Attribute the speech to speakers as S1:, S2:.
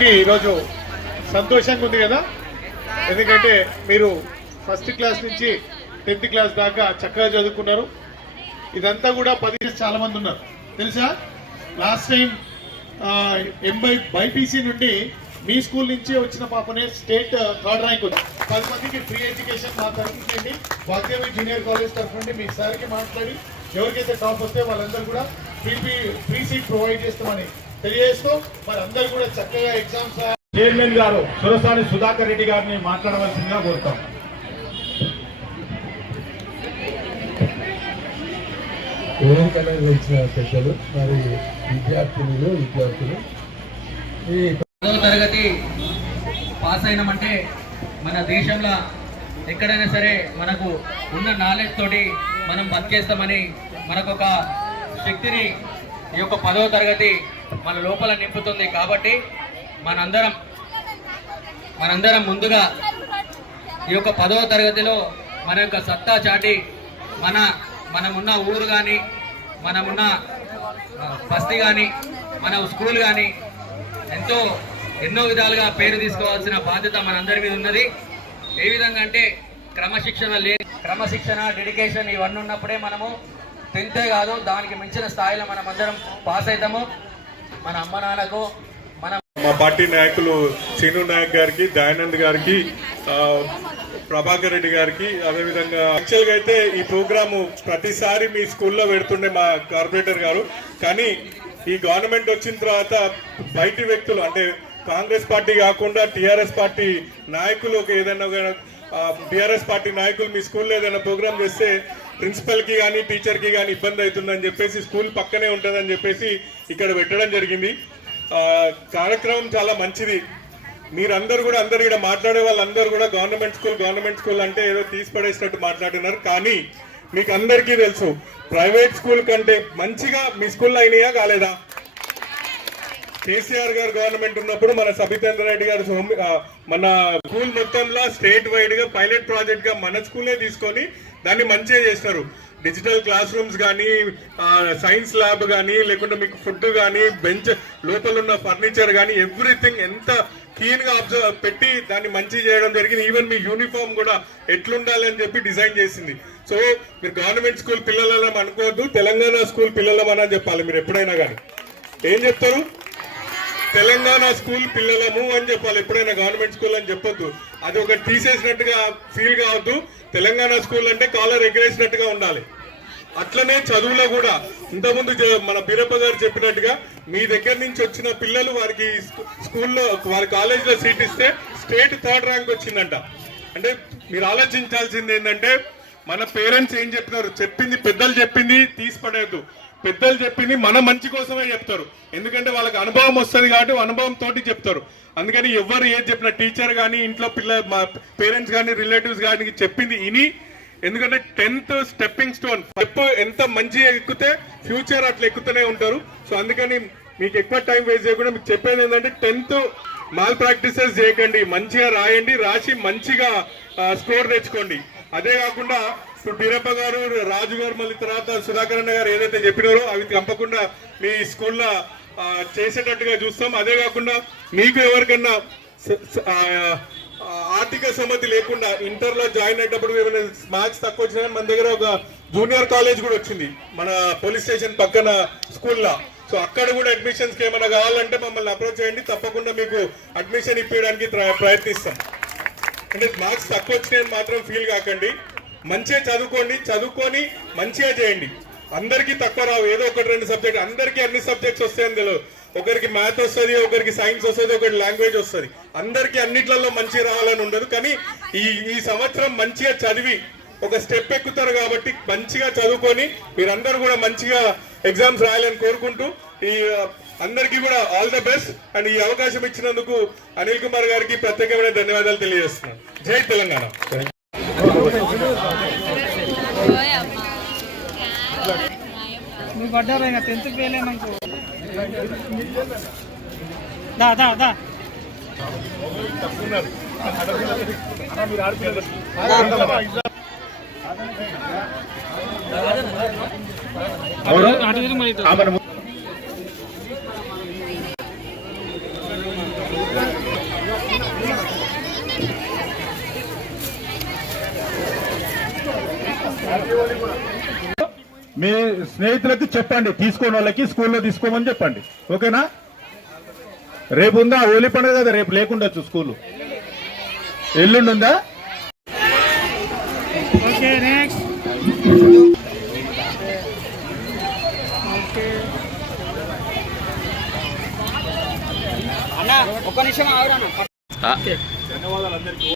S1: అందరికీ ఈరోజు సంతోషంగా ఉంది కదా? ఎందుకంటే మీరు ఫస్ట్ క్లాస్ నుంచి టెన్త్ క్లాస్ దాకా చక్కగా చదువుకున్నారు. ఇదంతా కూడా పది చాలా మంది ఉన్నారు. తెలుసా? లాస్ట్ టైం ఎంబై బైపీసీ నుండి మీ స్కూల్ నుంచి వచ్చిన పాపనే స్టేట్ థర్డ్ ర్యాంక్ ఉంది. పది మందికి ఫ్రీ ఎడ్యుకేషన్ మా తరఫు నుండి వాగ్దేవి జూనియర్ కాలేజ్ తరఫు నుండి మీ సార్కి మాట్లాడి ఎవరికైతే టాప్ వస్తే వాళ్ళందరూ కూడా ఫ్రీ ఫ్రీ సీట్ ప్రొవైడ్ చేస్తామని తెలియజేస్తూ మరి అందరూ కూడా చక్కగా ఎగ్జామ్స్
S2: చైర్మన్ గారు సురసాని సుధాకర్ రెడ్డి గారిని మాట్లాడవలసిందిగా కోరుతాం.
S3: పెద్దలు మరి విద్యార్థినులు విద్యార్థులు? ఈ
S4: పదవ తరగతి పాస్ అయినామంటే మన దేశంలో ఎక్కడైనా సరే మనకు ఉన్న నాలెడ్జ్ తోటి మనం బతికేస్తామని మనకు ఒక శక్తిని ఈ యొక్క పదవ తరగతి మన లోపల నింపుతుంది కాబట్టి మనందరం మనందరం ముందుగా ఈ యొక్క పదవ తరగతిలో మన యొక్క సత్తా చాటి మన మనమున్న ఊరు కానీ మనమున్న ఆ, బస్తీ కానీ మన స్కూల్ కానీ ఎంతో ఎన్నో విధాలుగా పేరు తీసుకోవాల్సిన బాధ్యత మనందరి మీద ఉన్నది. ఏ విధంగా అంటే క్రమశిక్షణ లే క్రమశిక్షణ డెడికేషన్ ఇవన్నీ ఉన్నప్పుడే మనము టెన్తే కాదు దానికి మించిన స్థాయిలో మనం అందరం పాస్ అవుతాము. మన అమ్మ నాన్నకు మన
S1: మా పార్టీ నాయకులు సీను నాయక్ గారికి దయానంద్ గారికి ప్రభాకర్ రెడ్డి గారికి అదేవిధంగా యాక్చువల్గా అయితే ఈ ప్రోగ్రాము ప్రతిసారి మీ స్కూల్లో పెడుతుండే మా కార్పొరేటర్ గారు. కానీ ఈ గవర్నమెంట్ వచ్చిన తర్వాత బయటి వ్యక్తులు అంటే కాంగ్రెస్ పార్టీ కాకుండా టీఆర్ఎస్ పార్టీ నాయకులు ఒక ఏదైనా టీఆర్ఎస్ పార్టీ నాయకులు మీ స్కూల్లో ఏదైనా ప్రోగ్రామ్ చేస్తే ప్రిన్సిపల్కి కానీ టీచర్కి కానీ ఇబ్బంది అవుతుందని చెప్పేసి స్కూల్ పక్కనే ఉంటుందని చెప్పేసి ఇక్కడ పెట్టడం జరిగింది. కార్యక్రమం చాలా మంచిది. మీరందరూ కూడా అందరు ఇక్కడ మాట్లాడే వాళ్ళందరూ కూడా గవర్నమెంట్ స్కూల్ గవర్నమెంట్ స్కూల్ అంటే ఏదో తీసిపడేసినట్టు మాట్లాడుతున్నారు కానీ మీకు అందరికీ తెలుసు ప్రైవేట్ స్కూల్ కంటే మంచిగా మీ స్కూల్లో అయినాయా కాలేదా? కేసీఆర్ గారు గవర్నమెంట్ ఉన్నప్పుడు మన సబితేంద్ర రెడ్డి గారు మన స్కూల్ మొత్తంలో స్టేట్ వైడ్గా పైలట్ ప్రాజెక్ట్గా మన స్కూలే తీసుకొని దాన్ని మంచిగా చేస్తారు. డిజిటల్ క్లాస్ రూమ్స్ కానీ సైన్స్ ల్యాబ్ కానీ లేకుంటే మీకు ఫుడ్ కానీ బెంచ్ లోపల ఉన్న ఫర్నిచర్ కానీ ఎవ్రీథింగ్ ఎంత క్లీన్గా అబ్జర్వ్ పెట్టి దాన్ని మంచి చేయడం జరిగింది. ఈవెన్ మీ యూనిఫామ్ కూడా ఎట్లుండాలి అని చెప్పి డిజైన్ చేసింది. సో మీరు గవర్నమెంట్ స్కూల్ పిల్లలం అనుకోవద్దు తెలంగాణ స్కూల్ పిల్లలం అని చెప్పాలి మీరు ఎప్పుడైనా కానీ ఏం చెప్తారు? తెలంగాణ స్కూల్ పిల్లలము అని చెప్పాలి. ఎప్పుడైనా గవర్నమెంట్ స్కూల్ అని చెప్పొద్దు. అది ఒక తీసేసినట్టుగా ఫీల్ కావద్దు. తెలంగాణ స్కూల్ అంటే కాలర్ ఎగరేసినట్టుగా ఉండాలి. అట్లనే చదువులో కూడా ఇంతకుముందు మన బీరప్ప గారు చెప్పినట్టుగా మీ దగ్గర నుంచి వచ్చిన పిల్లలు వారికి స్కూల్లో వారి కాలేజీలో సీట్ ఇస్తే స్టేట్ థర్డ్ ర్యాంక్ వచ్చిందంట. అంటే మీరు ఆలోచించాల్సింది ఏంటంటే మన పేరెంట్స్ ఏం చెప్పినారు? చెప్పింది పెద్దలు చెప్పింది తీసి పడేయద్దు పెద్దలు చెప్పింది మన మంచి కోసమే చెప్తారు. ఎందుకంటే వాళ్ళకి అనుభవం వస్తుంది కాబట్టి అనుభవం తోటి చెప్తారు. అందుకని ఎవరు ఏది చెప్పిన టీచర్ కానీ ఇంట్లో పిల్ల మా పేరెంట్స్ కానీ రిలేటివ్స్ కానీ చెప్పింది ఇని ఎందుకంటే టెన్త్ స్టెప్పింగ్ స్టోన్ స్టెప్ ఎంత మంచిగా ఎక్కితే ఫ్యూచర్ అట్లా ఎక్కుతూనే ఉంటారు. సో అందుకని మీకు ఎక్కువ టైం వేస్ట్ చేయకుండా మీకు చెప్పేది ఏంటంటే టెన్త్ మాల్ ప్రాక్టీసెస్ చేయకండి. మంచిగా రాయండి. రాసి మంచిగా స్కోర్ తెచ్చుకోండి. అదే కాకుండా బీరప్ప గారు రాజు గారు మళ్ళీ తర్వాత సుధాకర్ అన్న గారు ఏదైతే చెప్పినారో అవి తప్పకుండా మీ స్కూల్లో చేసేటట్టుగా చూస్తాం. అదే కాకుండా మీకు ఎవరికన్నా ఆర్థిక సమ్మతి లేకుండా ఇంటర్లో జాయిన్ అయ్యేటప్పుడు ఏమైనా మార్క్స్ తక్కువ వచ్చినా మన దగ్గర ఒక జూనియర్ కాలేజ్ కూడా వచ్చింది మన పోలీస్ స్టేషన్ పక్కన స్కూల్లో. సో అక్కడ కూడా అడ్మిషన్స్కి ఏమైనా కావాలంటే మమ్మల్ని అప్రోచ్ చేయండి. తప్పకుండా మీకు అడ్మిషన్ ఇప్పించడానికి ప్ర- ప్రయత్నిస్తాం. అంటే మార్క్స్ తక్కువ వచ్చినాయని మాత్రం ఫీల్ కాకండి. మంచిగా చదువుకోండి చదువుకొని మంచిగా చేయండి. అందరికీ తక్కువ రావు. ఏదో ఒకటి రెండు సబ్జెక్ట్ అందరికీ అన్ని సబ్జెక్ట్స్ వస్తాయని తెలియదు ఒకరికి మ్యాథ్ వస్తుంది ఒకరికి సైన్స్ వస్తుంది ఒకటి లాంగ్వేజ్ వస్తుంది. అందరికీ అన్నిట్లలో మంచిగా రావాలని ఉండదు. కానీ ఈ ఈ సంవత్సరం మంచిగా చదివి ఒక స్టెప్ ఎక్కుతారు కాబట్టి మంచిగా చదువుకొని మీరందరూ కూడా మంచిగా ఎగ్జామ్స్ రాయాలని కోరుకుంటూ ఈ అందరికీ కూడా ఆల్ ద బెస్ట్ అండ్ ఈ అవకాశం ఇచ్చినందుకు అనిల్ కుమార్ గారికి ప్రత్యేకమైన ధన్యవాదాలు తెలియజేస్తున్నాను. జై తెలంగాణ.
S5: నువ్వు పడ్డారా ఇంకా? టెన్త్ ఫెయిల్ అయినాకు దా దా దా. అటు మరి
S2: మీ స్నేహితులకి చెప్పండి తీసుకోని వాళ్ళకి స్కూల్లో తీసుకోమని చెప్పండి. ఓకేనా? రేపు ఉందా? హోలీ పండుగ కదా రేపు లేకుండొచ్చు స్కూల్. ఎల్లుండి ఉందా
S5: ఓకే నెక్స్ట్ ఓకే
S6: అన్న ఒక్క నిమిషం ఆగురాను
S2: ధన్యవాదాలు అందరికీ.